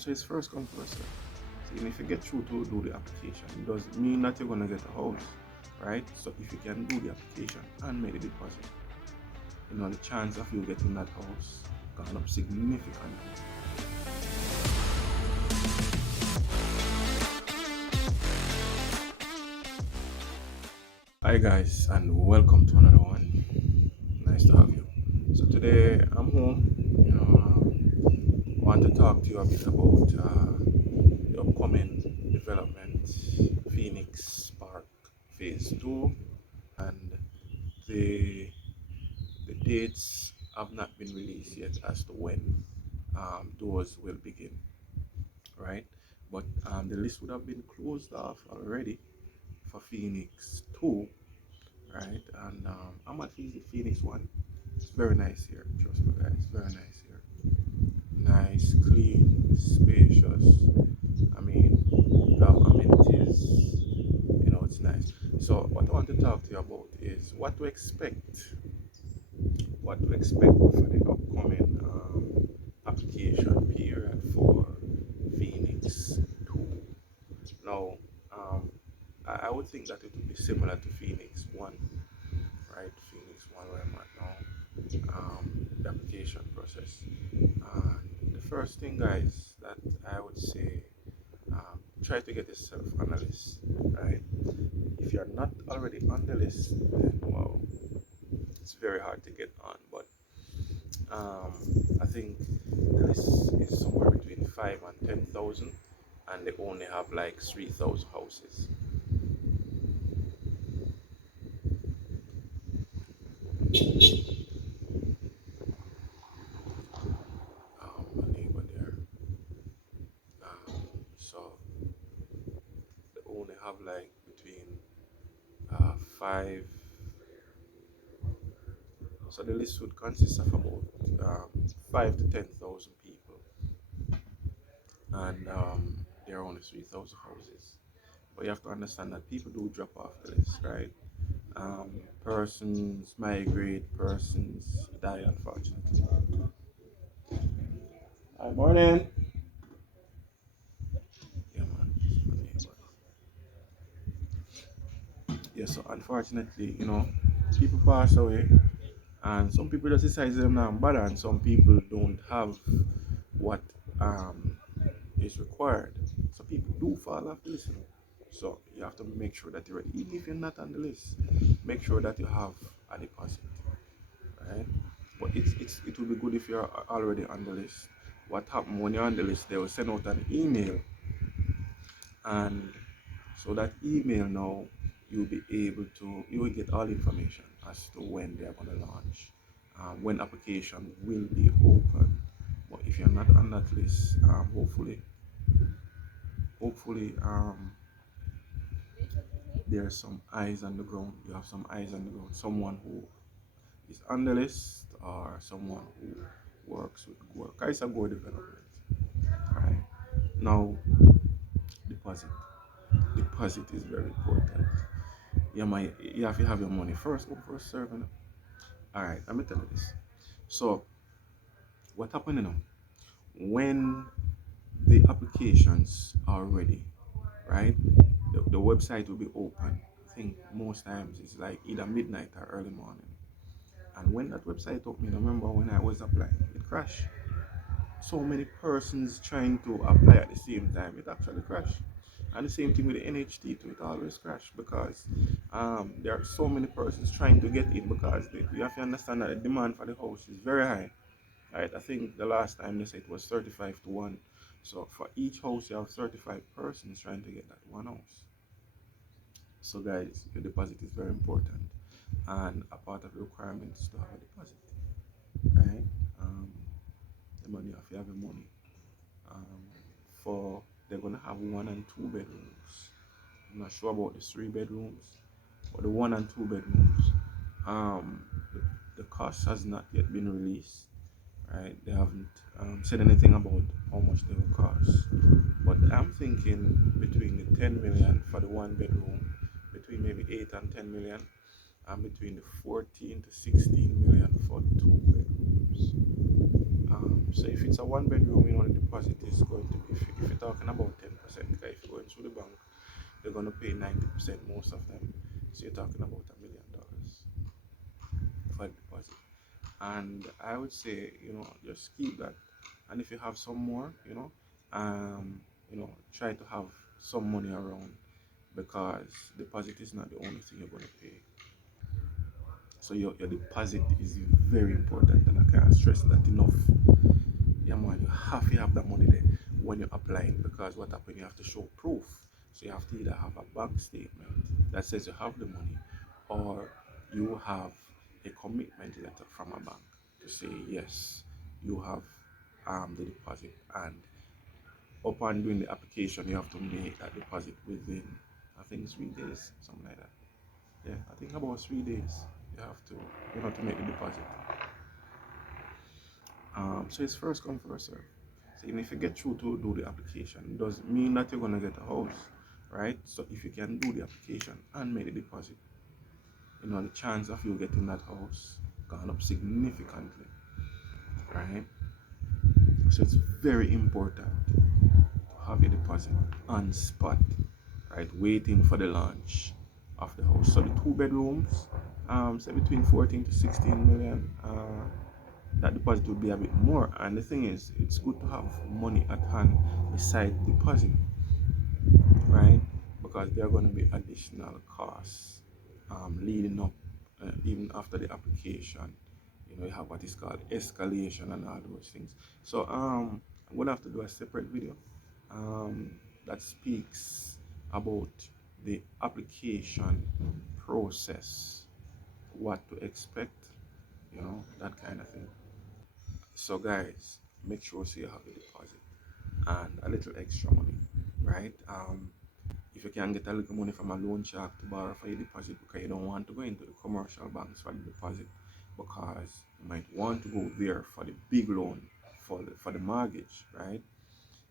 So it's first come first serve. So even if you get through to do the application, it doesn't mean that you're gonna get a house, right? So if you can do the application and make the deposit, the chance of you getting that house gone up significantly. Hi guys, and welcome to another one. Nice to have you. So today I'm home. I want to talk to you a bit about the upcoming development, Phoenix Park Phase 2, and the the dates have not been released yet as to when doors will begin, right? But the list would have been closed off already for Phoenix 2, right? And I'm at the Phoenix 1. It's very nice here, trust me, guys. Very nice here. Nice, clean, spacious. I mean, amenities. It's nice. So, what I want to talk to you about is what to expect. What to expect for the upcoming application period for Phoenix 2. Now, I would think that it would be similar to Phoenix 1, right? Phoenix 1 where I'm at now, the application process. And the first thing, guys, that I would say, try to get yourself on a list, right? If you're not already on the list, then wow, it's very hard to get on. But um, I think the list is somewhere between 5 and 10,000, and they only have like 3,000 houses. My neighbor there. So they only have like between five. So the list would consist of about 5 to 10,000 people, and there are only 3,000 houses. But you have to understand that people do drop off the list, right? Persons migrate, persons die, unfortunately. Hi, morning. Yeah, man. It's funny, but yeah. So unfortunately, people pass away, and some people just decide them not bother, and some people don't have what um is required. So people do fall off the list. So you have to make sure that you're ready. Even if you're not on the list, make sure that you have a deposit, right? But it will be good if you're already on the list. What happened when you're on the list? They will send out an email, and so that email now you will get all information as to when they are going to launch, when application will be open. But if you're not on that list, hopefully there's some eyes on the ground. You have some eyes on the ground. Someone who is on the list or someone who works with Gore. Kaisa Gore Development. Right. Now, deposit. Deposit is very important. You have to have your money first come first serve. Alright, let me tell you this. So what happened when the applications are ready, right? The website will be open. I think most times it's like either midnight or early morning. And when that website opened, I remember when I was applying, it crashed. So many persons trying to apply at the same time, it actually crashed. And the same thing with the NHT too, it always crash because there are so many persons trying to get in because you have to understand that the demand for the house is very high. Right? I think the last time they said it was 35 to 1. So for each house you have 35 persons trying to get that one house. So guys, your deposit is very important. And a part of the requirements to have a deposit. Right? Um, the money if you have the money. Um, for they're gonna have 1 and 2 bedrooms. I'm not sure about the 3 bedrooms, but the 1 and 2 bedrooms. Um, the, the cost has not yet been released, right? They haven't said anything about how much they will cost. But I'm thinking between the 10 million for the 1 bedroom, between maybe 8 and 10 million, and between the 14 to 16 million for the 2 bedrooms. So if it's a one bedroom, the deposit is going to be, if you're talking about 10%, because if you're going through the bank, they're going to pay 90% most of them. So you're talking about $1 million for the deposit. And I would say, just keep that. And if you have some more, try to have some money around, because deposit is not the only thing you're going to pay. So your deposit is very important, and I can't stress that enough. Yeah, man, you have to have that money there when you're applying, because what happens, you have to show proof. So you have to either have a bank statement that says you have the money, or you have a commitment letter from a bank to say yes, you have the deposit, and upon doing the application, you have to make that deposit within, I think, 3 days, something like that. Yeah, I think about 3 days you have to make the deposit. So it's first come first serve. So even if you get through to do the application, it doesn't mean that you're gonna get a house, right? So if you can do the application and make the deposit, the chance of you getting that house gone up significantly, right? So it's very important to have your deposit on spot, right? Waiting for the launch of the house. So the 2 bedrooms, say between 14 to 16 million. That deposit will be a bit more. And the thing is, it's good to have money at hand beside deposit, right? Because there are going to be additional costs leading up, even after the application. You have what is called escalation and all those things. So I'm gonna have to do a separate video um, that speaks about the application process, what to expect, that kind of thing. So guys, make sure so you have a deposit and a little extra money, right? If you can get a little money from a loan shark to borrow for your deposit, because you don't want to go into the commercial banks for the deposit, because you might want to go there for the big loan for the mortgage, right?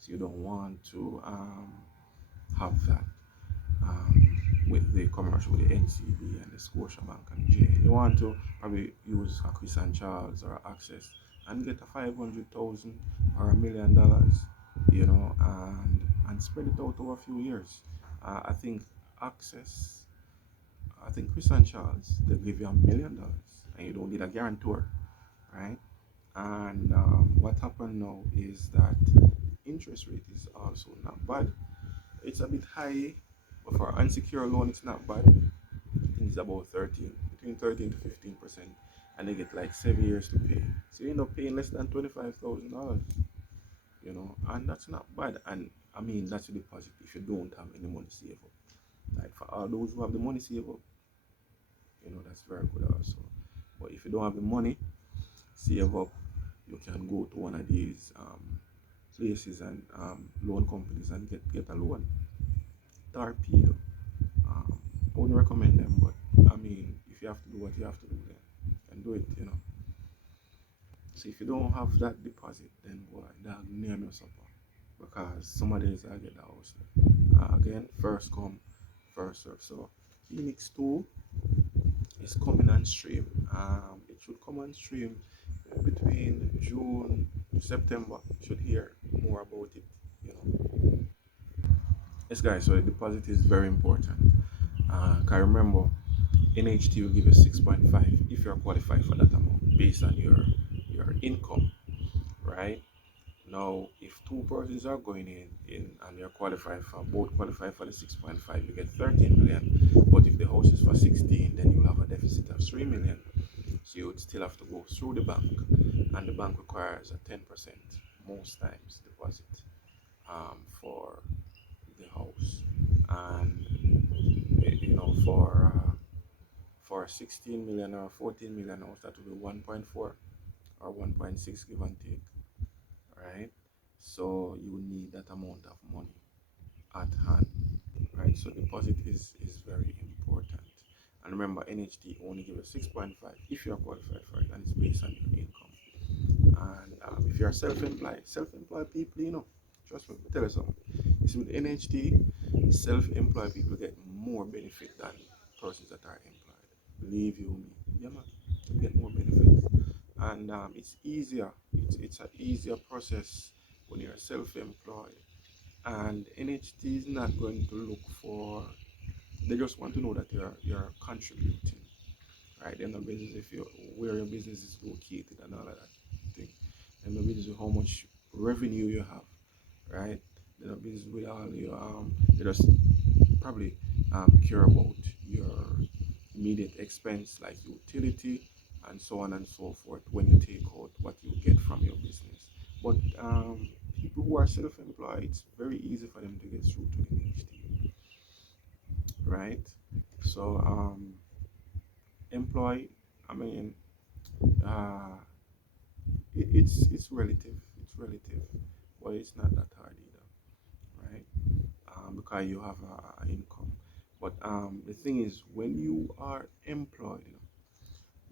So you don't want to have that with the commercial, with the NCB and the Scotiabank and GA. You want to probably use a Chris and Charles or Access and get a 500,000 or $1 million, and spread it out over a few years. I think Access, I think Chris and Charles, they'll give you $1 million and you don't need a guarantor, right? And what happened now is that interest rate is also not bad. It's a bit high, but for unsecured loan, it's not bad. I think it's about 13, between 13 to 15%, and they get like 7 years to pay. So you end up paying less than $25,000, and that's not bad. And I mean, that's a deposit if you don't have any money saved up. Like for all those who have the money saved up, that's very good also. But if you don't have the money save up, you can go to one of these places and loan companies and get a loan. Torpedo. I wouldn't recommend them, but I mean, if you have to do what you have to do, then and do it. So if you don't have that deposit, then boy, dog, name your supper, because some of days I get the house. Again, first come, first serve. So Phoenix 2 is coming on stream. It should come on stream between June to September. You should hear more about it. You know. Yes, guys. So the deposit is very important. Can remember, NHT will give you 6.5 if you're qualified for that amount based on your income, right? Now, if two persons are going in and you're qualified for both qualified for the 6.5, you get 13 million. But if the house is for 16, then you'll have a deficit of 3 million. So you would still have to go through the bank, and the bank requires a 10% most times deposit for the house. And for 16 million or 14 million house, that would be 1.4 or 1.6, give and take, right? So you need that amount of money at hand, right? So deposit is very important. And remember, NHT only give us 6.5 if you are qualified for it, and it's based on your income. And if you are self-employed people, trust me, I tell you something. You see, with NHT, self-employed people get more benefit than persons that are employed. Believe you me, yeah, man, you get more benefits. and it's easier. It's an easier process when you're self-employed. And NHT is not going to look for. They just want to know that you're contributing, right? They're not business if you where your business is located and all of that thing. They're not business with how much revenue you have, right? They're not business with all your They just probably care about your immediate expense like utility and so on and so forth when you take out what you get from your business. But people who are self-employed, it's very easy for them to get through to NHT, right? So employee, I mean, uh, it's relative. It's relative, but it's not that hard either, right? Because you have a income. But the thing is, when you are employed,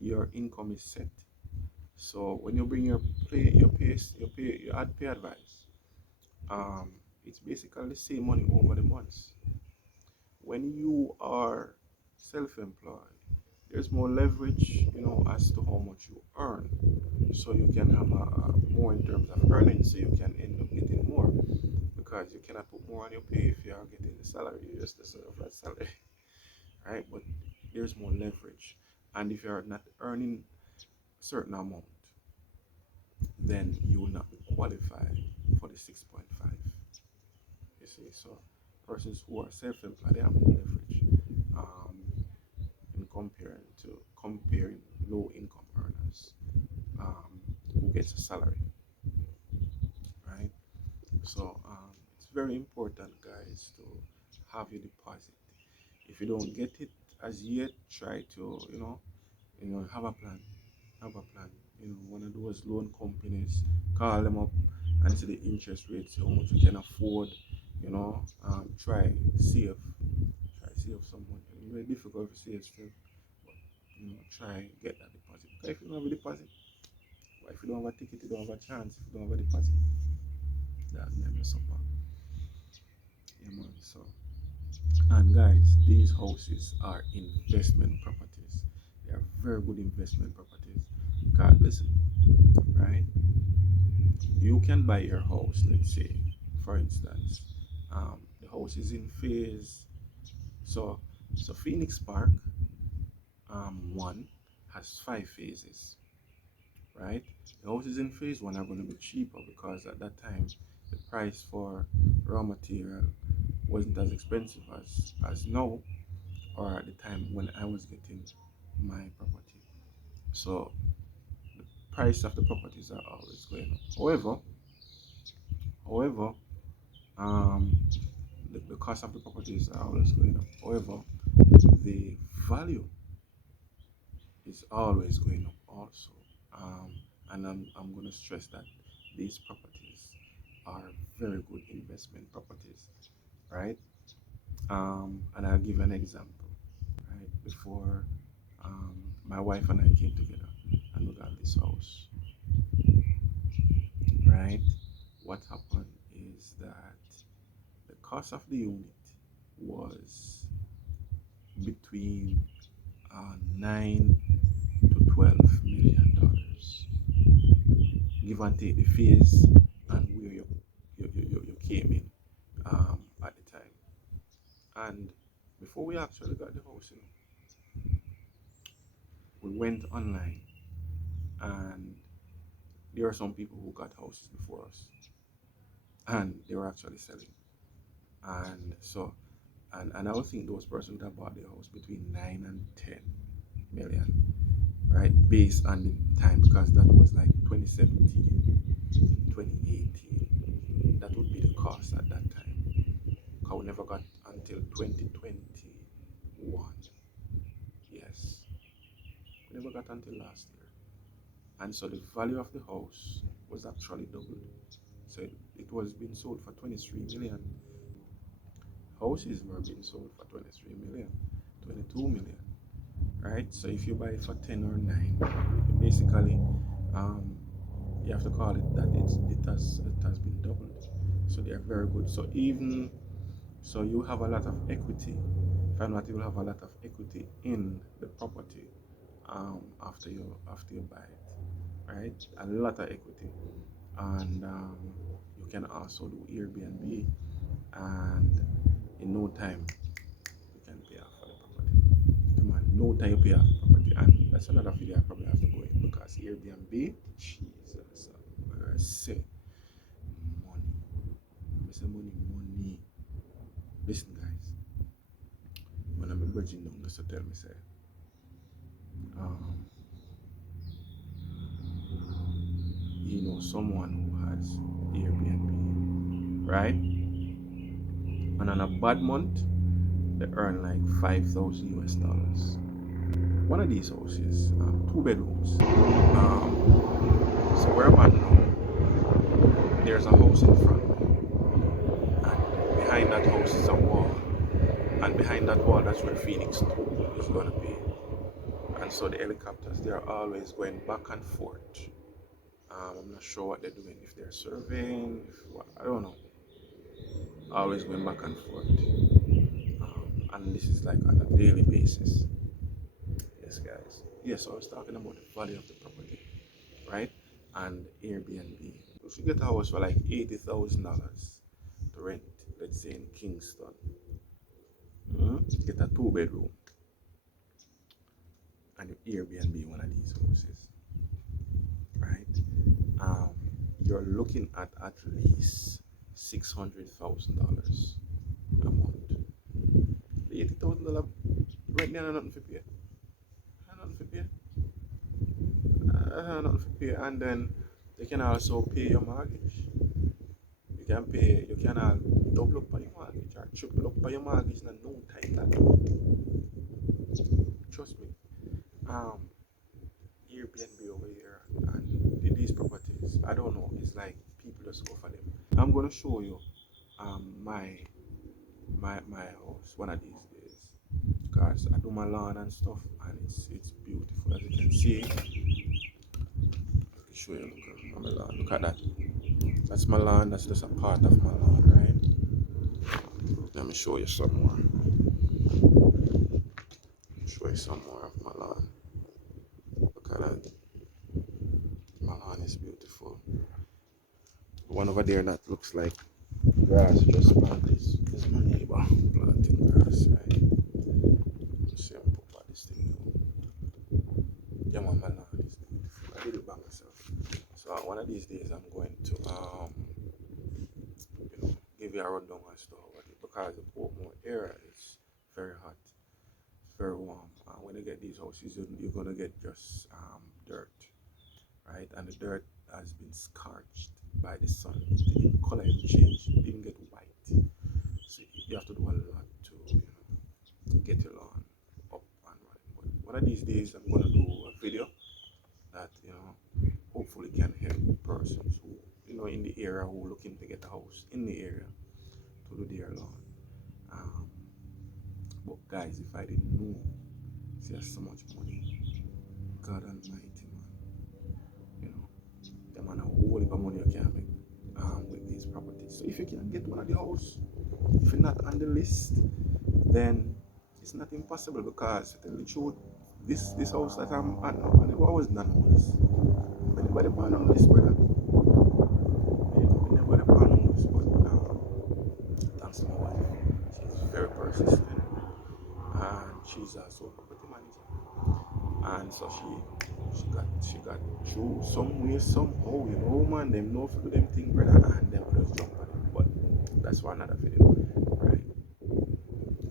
your income is set. So when you bring your add pay advice, um, it's basically the same money over the months. When you are self-employed, there's more leverage, as to how much you earn. So you can have more in terms of earnings, so you can end up getting more because you cannot put more on your pay if you are getting the salary. You just deserve that salary, right? But there's more leverage, and if you are not earning a certain amount, then you will not be qualified for the 6.5. You see, so persons who are self-employed, they have more leverage um, in comparing low income earners who gets a salary, right? So it's very important, guys, to have your deposit. If you don't get it as yet, try to have a plan. Have a plan. One of those loan companies, call them up and see the interest rates, how much you can afford. Try save. Try save some money. It's very difficult to save still, but try get that deposit. Because if you don't have a deposit, or if you don't have a ticket, you don't have a chance. If you don't have a deposit, that's never mess up. Yeah, man. So, and guys, these houses are investment properties. They are very good investment properties. God, listen, right? You can buy your house, let's say, for instance, the house is in phase. So, so Phoenix Park, one has 5 phases, right? The houses in phase one are going to be cheaper because at that time the price for raw material wasn't as expensive as now or at the time when I was getting my property. So the price of the properties are always going up. However, um, the cost of the properties are always going up. However, the value is always going up also. And I'm going to stress that these properties are very good investment properties, right? And I'll give an example, right? Before my wife and I came together and we got this house, right? What happened is that the cost of the unit was between 9 to $12 million, give and take the fees and where you came in at the time. And before we actually got the house, we went online and there are some people who got houses before us and they were actually selling. And so, and I would think those persons that bought the house between 9 and 10 million, right? Based on the time, because that was like 2017, 2018. That would be the cost at that time. Because we never got until 2021. Yes, we never got until last year. And so the value of the house was actually doubled. So it was being sold for 23 million. Houses were being sold for 23 million, 22 million, right? So if you buy it for 10 or 9, basically, um, you have to call it that it has been doubled. So they are very good. So even so, you have a lot of equity. Find out you will have a lot of equity in the property after you buy it. right? A lot of equity. And you can also do Airbnb, and in no time you can pay off for the property. Man, no time you pay off the property, and that's another video I probably have to go in because Airbnb, Jesus, mercy, money, I say money. Listen, guys, when I'm bridging down, just to tell me, say, um, you know, someone who has Airbnb, right? And on a bad month, they earn like 5,000 US dollars. One of these houses, 2 bedrooms. So where I'm at now, there's a house in front of me, and behind that house is a wall, and behind that wall, that's where Phoenix 2 is gonna be. And so the helicopters, they are always going back and forth. I'm not sure what they're doing, if they're surveying, if what, I don't know. Always going back and forth. And this is like on a daily basis. Yes, guys. Yes, I was talking about the value of the property, right? And Airbnb. You should get a house for like $80,000 to rent, let's say in Kingston. Get a 2 bedroom and you Airbnb one of these houses, right? You're looking at least $600,000 a month. The $80,000 right now, nothing for pay. Nothing for pay. Nothing for pay. And then they can also pay your mortgage. You can pay. You can double up on your mortgage or triple up on your mortgage in no time. Trust me. Airbnb over here and these properties, I don't know, it's like people just go for them. I'm gonna show you my house one of these days because I do my lawn and stuff, and it's beautiful as you can see. Let me show you, look at my lawn. Look at that. That's my lawn. That's just a part of my lawn, right? Let me show you some more. Show you some more of my lawn. Look at that. My lawn is beautiful. The one over there that looks like grass just planted is my neighbor planting grass, right? Let's see, I'm put this thing down. Yeah, man, my lawn is beautiful. I did it by myself. So one of these days I'm going to give you a rundown and stuff about it because the Portmore area is very hot, it's very warm. When you get these houses, you're gonna get just dirt, right? And the dirt has been scorched by the sun. The color even changed, it didn't get white. So you have to do a lot to get your lawn up and running. But one of these days, I'm gonna do a video that hopefully can help persons who in the area who are looking to get a house in the area to do their lawn. But guys, if I didn't know, see, there's so much money. God Almighty, man. The man a whole heap of money you can make with these properties. So if you can get one of the house, if you're not on the list, then it's not impossible because to tell the truth, this house that I'm at now, I never was not on this. Anybody on this, brother? Anybody on this, but thanks to my wife. She's very persistent, and she's also a property manager. And so she got through some way, somehow, man, them know for them thing, brother, and them just jump on it. But that's for another video, right?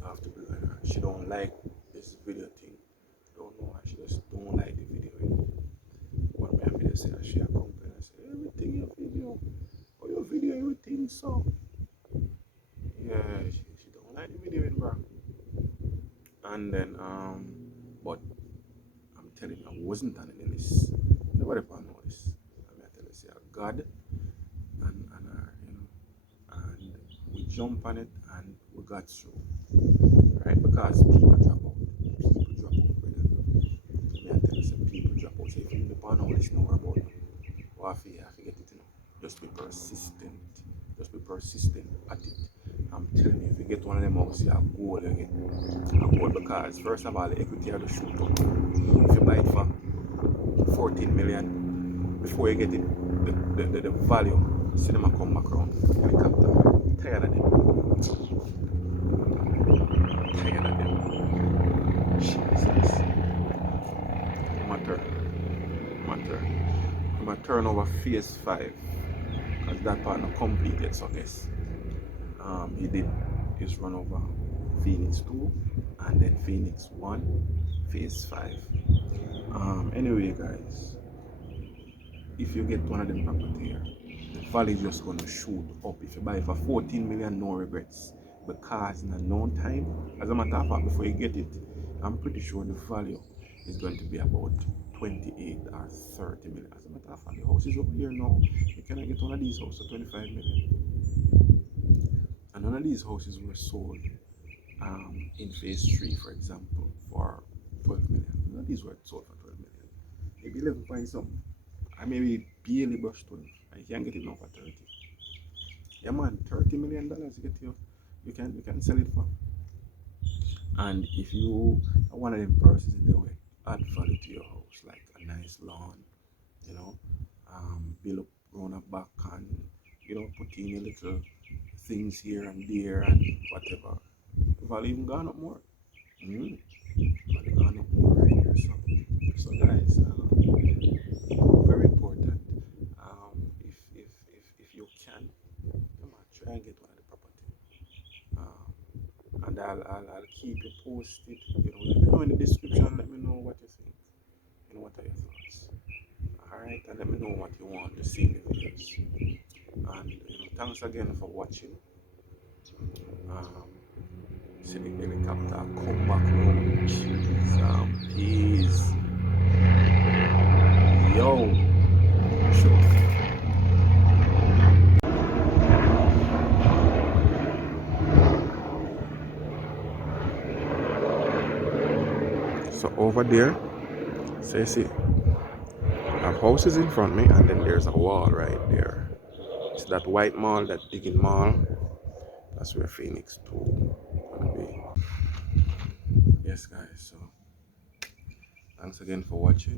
I have to be like her. She don't like this video thing. Don't know why, she just don't like the video. What my video say, she a complain, I say, everything your video, or your video, everything, so yeah, she don't like the video, bro. And then but I'm telling you, I wasn't on the list. Nobody know this. I mean, I tell you, say, God and and we jump on it and we got through, right? Because people drop out, brother. Me, I tell you, say, people drop out. So if you depend on this, know about it. Or I forget it, Just be persistent. Just be persistent at it. I'm telling you, if you get one of them houses, you goal again. A goal because first of all, the equity of the shoot up. If you buy it for 14 million, before you get it, the value, cinema come back around. Helicopter. Tired of them. Tired of them. Jesus. Matter. I'm gonna turn over phase 5. Because that part not completed, so I guess. He did his run over Phoenix 2 and then Phoenix 1, phase 5. Anyway, guys, if you get one of them property here, the value is just going to shoot up. If you buy it for 14 million, no regrets, because in a known time, as a matter of fact, before you get it, I'm pretty sure the value is going to be about 28 or 30 million. As a matter of fact, the house is up here now. You cannot get one of these houses for 25 million. And none of these houses were sold in phase 3, for example, for 12 million. None of these were sold for 12 million. Maybe 11 point something. I maybe barely brush 12. I can get it now for 30. Yeah man, $30 million you get you can sell it for. And if you are one of them persons in the way, add value to your house, like a nice lawn, you know, build up round a back and put in your little things here and there and whatever. Value even gone up more. Value gone up more right here. So guys, very important. If you can, come on, try and get one of the property. And I'll keep you posted. Let me know in the description. Let me know what you think. What are your thoughts? Alright, and let me know what you want to see in the videos. And thanks again for watching. See the helicopter come back home. Peace. Yo. Sure. So over there, so you see, I have houses in front of me, and then there's a wall right there. It's that white mall, that digging mall. That's where Phoenix 2 gonna be. Yes, guys. So thanks again for watching.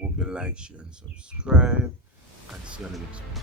Hope you like, share, and subscribe. And see you on the next one.